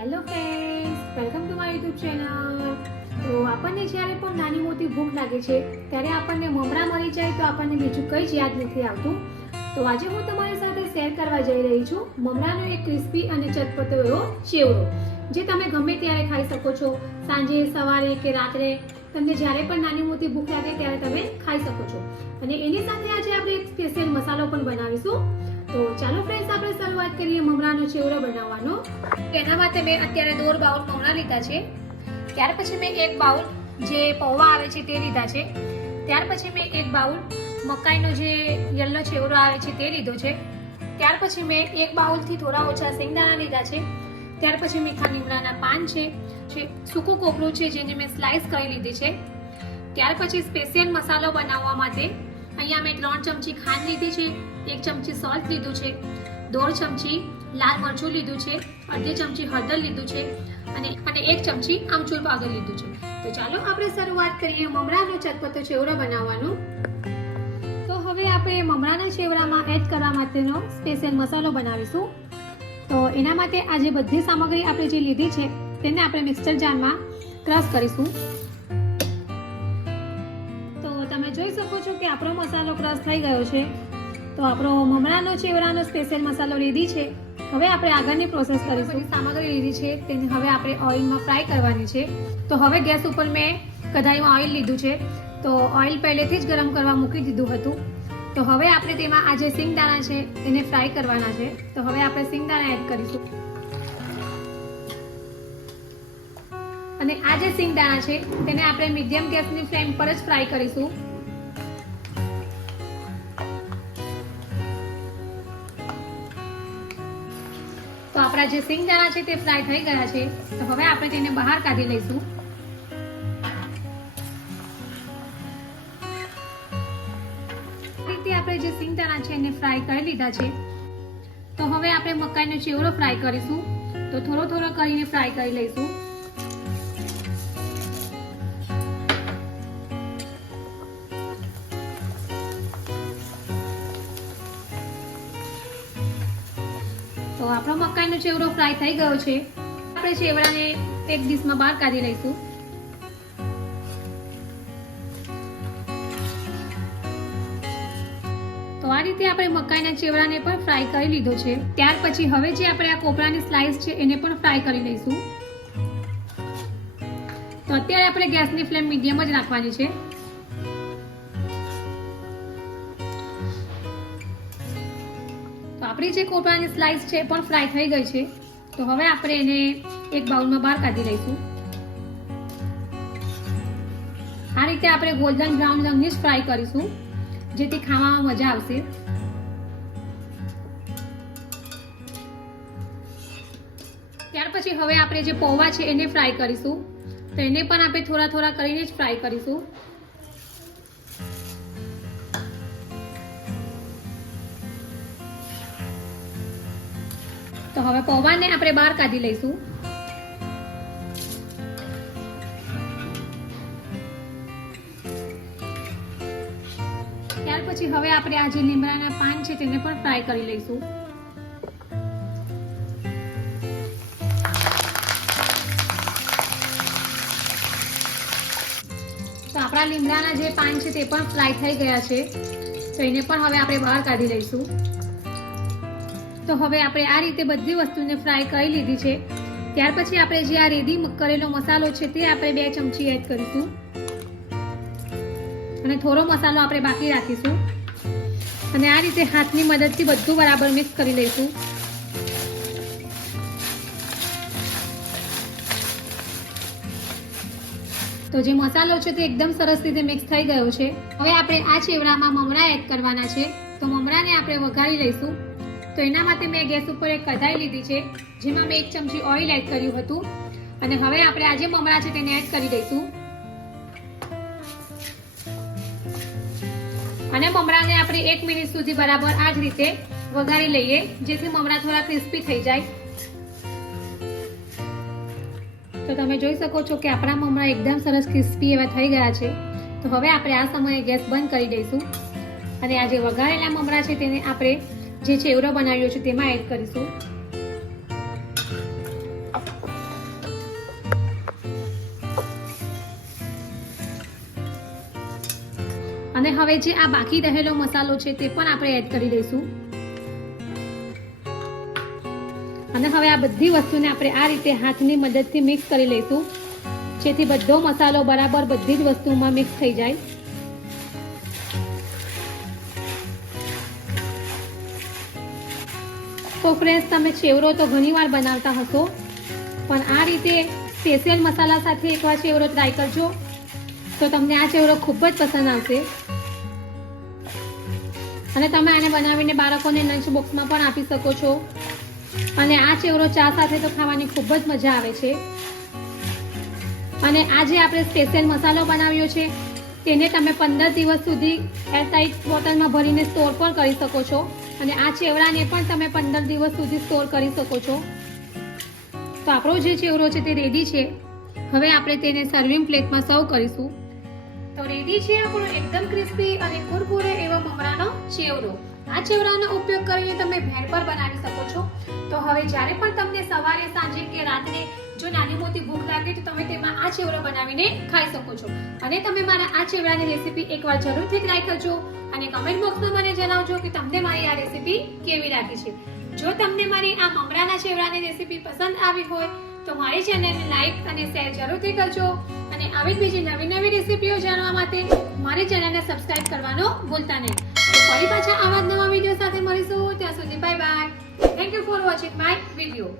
Hello friends welcome to my YouTube channel તો આપણને જ્યારે પણ નાની મોટી ભૂખ લાગે છે, ત્યારે આપણને મમરા મળી જાય તો આપણને બીજું કંઈ જ યાદ નથી આવતું. તો આજે હું તમારી સાથે શેર કરવા જઈ રહી છું મમરાનો એક ક્રિસ્પી અને ચટપટો એવો ચેવડો, જે તમે ગમે ત્યારે ખાઈ શકો છો. સાંજે, સવારે કે રાત્રે, તમને જ્યારે પણ નાની મોટી ભૂખ લાગે ત્યારે તમે ખાઈ શકો છો. અને એની સાથે આજે આપણે એક સ્પેશિયલ મસાલો પણ બનાવીશું. તો ચાલો ફ્રેન્ડ્સ આપણે શરૂઆત કરીએ મમરાનો ચેવડો બનાવવાનો. એના માટે મેં અત્યારે દોઢ બાઉલ મમરા લીધા છે. ત્યાર પછી મેં એક બાઉલ જે પૌવા આવે છે તે લીધા છે. ત્યાર પછી મેં એક બાઉલ મકાઈનો જે યલ્લો ચેવડો આવે છે તે લીધો છે. ત્યાર પછી મેં એક બાઉલથી થોડા ઓછા શેંગદાણા લીધા છે. ત્યાર પછી મીઠા લીમડાના પાન છે, જે સૂકું કોપરું છે જેને મેં સ્લાઇસ કરી લીધી છે. ત્યાર પછી સ્પેશિયલ મસાલો બનાવવા માટે અહીંયા મેં ત્રણ ચમચી ખાંડ લીધી છે, એક ચમચી સોલ્ટ લીધું છે, દોઢ ચમચી લાલ મરચું લીધું છે, અડધી ચમચી હળદર લીધું છે અને અને એક ચમચી આમચૂર પાવડર લીધું છે. તો ચાલો આપણે શરૂઆત કરીએ મમરાનો ચટપટો ચેવડો બનાવવાનો. તો હવે આપણે મમરાના ચેવડામાં એડ કરવા માટેનો સ્પેશિયલ મસાલો બનાવીશું. તો એના માટે આ જે બધી સામગ્રી આપણે જે લીધી છે, તેને આપણે મિક્સર જારમાં ક્રશ કરીશું. આપણો મસાલો ક્રશ થઈ ગયો છે. તો આપણો મમરાનો ચેવરાનો સ્પેશિયલ મસાલો રેડી છે. હવે આપણે આગળની પ્રોસેસ કરીશું. સામગ્રી લીધી છે. તેને હવે આપણે ઓઇલમાં ફ્રાય કરવાની છે. તો હવે ગેસ ઉપર મેં કઢાઈમાં ઓઇલ લીધું છે. તો ઓઇલ પહેલેથી જ ગરમ કરવા મૂકી દીધું હતું. તો હવે આપણે તેમાં આ જે સિંગદાણા છે એને ફ્રાય કરવાના છે. તો હવે આપણે સિંગદાણા એડ કરીશું. અને આ જે સિંગદાણા છે તેને આપણે મીડિયમ ગેસની ફ્લેમ પર જ ફ્રાય કરીશું. તો આપણા જે સિંગદાણા છે તે ફ્રાય થઈ ગયા છે. તો હવે આપણે તેને બહાર કાઢી લઈશું. રીતે આપણે જે સિંગદાણા છે એને ફ્રાય કરી લીધા છે. તો હવે આપણે મકાઈનો ચેવડો ફ્રાય કરીશું. તો થોડો થોડો કરીને ફ્રાય કરી લઈશું. આપણો મકાઈનો ચેવડો ફ્રાય થઈ ગયો છે. આપણે ચેવડાને એક ડીશમાં બહાર કાઢી લઈશું. તો આ રીતે આપણે મકાઈના ચેવડાને પણ ફ્રાય કરી લીધો છે. ત્યાર પછી હવે જે આપણે આ કોપરાની સ્લાઇસ છે, એને પણ ફ્રાય કરી લઈશું. તો અત્યારે આપણે ગેસની ફ્લેમ મીડિયમ જ રાખવાની છે. આપણી જે કોપરાની સ્લાઇસ છે, પણ ફ્રાય થઈ ગઈ છે. તો હવે આપણે એને એક બાઉલમાં બહાર કાઢી લઈશું. આ રીતે આપણે ગોલ્ડન બ્રાઉન રંગની જ ફ્રાય કરીશું, જેથી ખાવામાં મજા આવશે. ત્યાર પછી હવે આપણે જે પૌવા છે એને ફ્રાય કરીશું. તો એને પણ આપણે થોડા થોડા કરીને જ ફ્રાય કરીશું. તો હવે પૌવાને આપણે બહાર કાઢી લઈશું. ત્યાર પછી હવે આપણે આ જે લીમડાના પાન છે તેને પણ ફ્રાય કરી લઈશું. તો આપણા લીમડાના જે પાન છે તે પણ ફ્રાય થઈ ગયા છે. તો એને પણ હવે આપણે બહાર કાઢી લઈશું. તો હવે આપણે આ રીતે બધી વસ્તુને ફ્રાય કરી લીધી છે. ત્યાર પછી આપણે જે આ રેડી કરેલો મસાલો છે તે આપણે બે ચમચી એડ કરીશું. અને થોડો મસાલો આપણે બાકી રાખીશું. અને આ રીતે હાથની મદદથી બધું બરાબર મિક્સ કરી લઈશું. તો જે મસાલો છે તે એકદમ સરસ રીતે મિક્સ થઈ ગયો છે. હવે આપણે આ ચેવડામાં મમરા એડ કરવાના છે. તો મમરાને આપણે વઘારી લઈશું. તો એના માટે મેં ગેસ ઉપર એક કઢાઈ લીધી છે, જેમાં મેં એક ચમચી ઓઇલ એડ કર્યું હતું. અને હવે આપણે આજે મમરા છે તેને એડ કરી દઈશું. અને મમરાને આપણે એક મિનિટ સુધી બરાબર આ જ રીતે વઘારી લઈએ, જેથી મમરા થોડા ક્રિસ્પી થઈ જાય. તો તમે જોઈ શકો છો કે આપણા મમરા એકદમ સરસ ક્રિસ્પી એવા થઈ ગયા છે. તો હવે આપણે આ સમયે ગેસ બંધ કરી દઈશું. અને આ જે વઘારેલા મમરા છે તેને આપણે જે ચેવડો બનાવ્યો છે, તેમાં એડ કરીશું. અને હવે જે આ બાકી રહેલો મસાલો છે, તે પણ આપણે એડ કરી દઈશું. અને હવે આ બધી વસ્તુને આપણે આ રીતે હાથની મદદથી મિક્સ કરી લઈશું. જેથી બધો મસાલો બરાબર બધી જ વસ્તુમાં મિક્સ થઈ જાય. તો તમે ચેવરો તો ઘણીવાર બનાવતા હશો. પણ આ રીતે સ્પેશિયલ મસાલા સાથે એકવાર ચેવરો ટ્રાય કરજો. તો તમને આ ચેવરો ખૂબ જ પસંદ આવશે. અને તમે આને બનાવીને બાળકોને લંચ બોક્સમાં પણ આપી શકો છો. અને આ ચેવરો ચા સાથે તો ખાવાની ખૂબ જ મજા આવે છે. અને આજે આપણે સ્પેશિયલ મસાલો બનાવ્યો છે, તેને તમે પંદર દિવસ સુધી એરટાઇટ બોટલમાં ભરીને સ્ટોર પણ કરી શકો છો. અને આ ચેવડાને પણ તમે પંદર દિવસ સુધી સ્ટોર કરી શકો છો. તો આપણો જે ચેવડો છે તે રેડી છે. હવે આપણે તેને સર્વિંગ પ્લેટમાં સર્વ કરીશું. તો રેડી છે આપણો એકદમ ક્રિસ્પી અને કુરકુરે એવો મમરાનો ચેવડો. આ ચેવડાનો ઉપયોગ કરીને તમે ભેળ પર બનાવી શકો છો. તો હવે જ્યારે પણ તમને સવારે, સાંજે કે રાત્રે જો નાની લાગે તો તમે તેમાં આ ચેવડો બનાવીને ખાઈ શકો છો. અને તમે મારા આ ચેવડાની રેસીપી એકવાર જરૂરથી ટ્રાય કરજો અને કમેન્ટ બોક્સમાં મને જણાવજો કે તમને મારી આ રેસીપી કેવી લાગી છે. જો તમને મારી આ મમરાના ચેવડાની રેસીપી પસંદ આવી હોય, તો મારી ચેનલને લાઈક અને શેર જરૂરથી કરજો. અને આવી જ બીજી નવી નવી રેસીપીઓ જાણવા માટે મારી ચેનલને સબસ્ક્રાઇબ કરવાનો ભૂલતા નહીં. ફરી પાછા આવા જ નવા વીડિયો સાથે મળીશું. ત્યાં સુધી bye bye thank you for watching my video